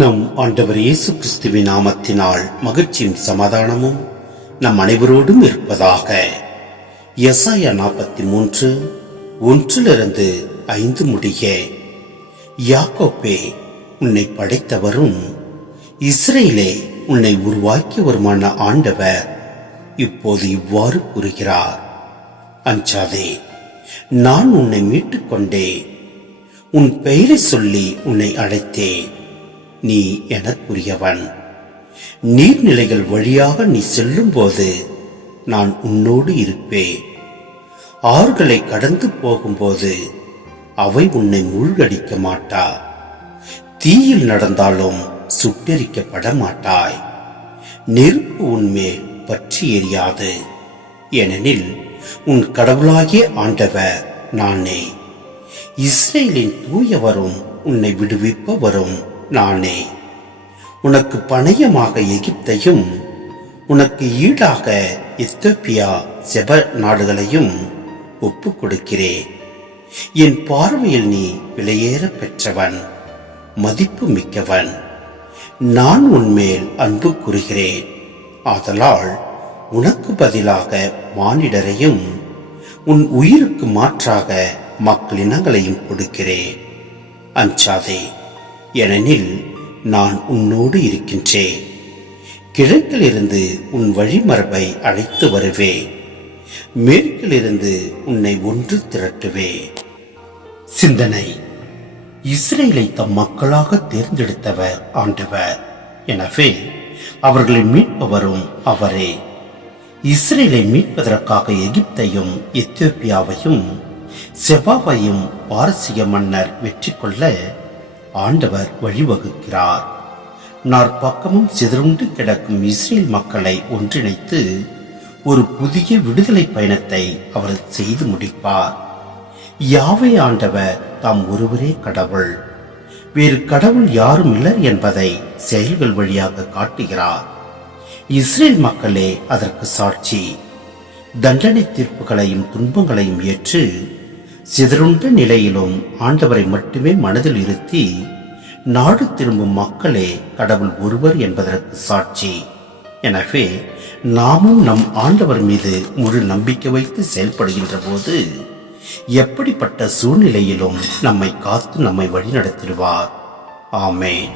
நம் ஆண்டவர் இயேசு கிறிஸ்துவின் நாமத்தினால் மகிழ்ச்சியும் சமாதானமும் நம் அனைவரோடும் இருப்பதாக. எசாயா 43 1-5 முடிய. யாக்கோப்பே, உன்னை படைத்தவரும் இஸ்ரேலே உன்னை உருவாக்கியவருமான ஆண்டவர் இப்போது இவ்வாறு கூறுகிறார்: அஞ்சாதே, நான் உன்னை மீட்டுக் கொண்டேன். உன் பெயரை சொல்லி உன்னை அழைத்தேன். நீ எனக்குரியவன். நீர்நிலைகள் வழியாக நீ செல்லும் போது நான் உன்னோடு இருப்பேன். ஆறுகளை கடந்து போகும்போது அவை உன்னை மூழ்கடிக்க மாட்டா. தீயில் நடந்தாலும் சுட்டெரிக்கப்பட மாட்டாய். நெருப்பு உன்மேல் பற்றி எரியாது. ஏனெனில் உன் கடவுளாகிய ஆண்டவர் நானே. இஸ்ரேலின் தூயவரும் உன்னை விடுவிப்பவரும் நானே. உனக்கு பணயமாக எகிப்தையும் உனக்கு ஈடாக எத்தியோப்பியா செப நாடுகளையும் ஒப்புக் கொடுக்கிறேன். என் பார்வையில் நீ விலையேற பெற்றவன், மதிப்பு மிக்கவன். நான் உன்மேல் அன்பு கூறுகிறேன். ஆதலால் உனக்கு பதிலாக மானிடரையும் உன் உயிருக்கு மாற்றாக மக்களினங்களையும் கொடுக்கிறேன். அஞ்சாதே, ஏனெனில் நான் உன்னோடு இருக்கின்றேன். கிழக்கிலிருந்து உன் வழிமரபை அழைத்து வருவேன். மேற்கிலிருந்து உன்னை ஒன்று திரட்டுவேன். சிந்தனை: இஸ்ரேலை தம் மக்களாக தேர்ந்தெடுத்தவர் ஆண்டவர். எனவே அவர்களை மீட்பவரும் அவரே. இஸ்ரேலை மீட்பதற்காக எகிப்தையும் எத்தியோப்பியாவையும் செபாவையும் பாரசீக மன்னர் வெற்றி கொள்ள ஆண்டவர் வழிவகுக்கிறார். நாற்பக்கமும் சிதறுண்டு கிடக்கும் இஸ்ரேல் மக்களை ஒன்றிணைத்து ஒரு புதிய விடுதலை பயணத்தை அவர் செய்து முடிப்பார். யாவே ஆண்டவர் தாம் ஒருவரே கடவுள், வேறு கடவுள் யாரும் இல்லை என்பதை செயல்கள் வழியாக காட்டுகிறார். இஸ்ரேல் மக்களே அதற்கு சாட்சி. தண்டனை தீர்ப்புகளையும் துன்பங்களையும் ஏற்று சிதறுண்ட நிலையிலும் ஆண்டவரை மட்டுமே மனதில் இருத்தி நாடு திரும்பும் மக்களே கடவுள் ஒருவர் என்பதற்கு சாட்சி. எனவே நாமும் நம் ஆண்டவர் மீது முழு நம்பிக்கை வைத்து செயல்படுகின்ற போது எப்படிப்பட்ட சூழ்நிலையிலும் நம்மை காத்து நம்மை வழிநடத்திடுவார். ஆமென்.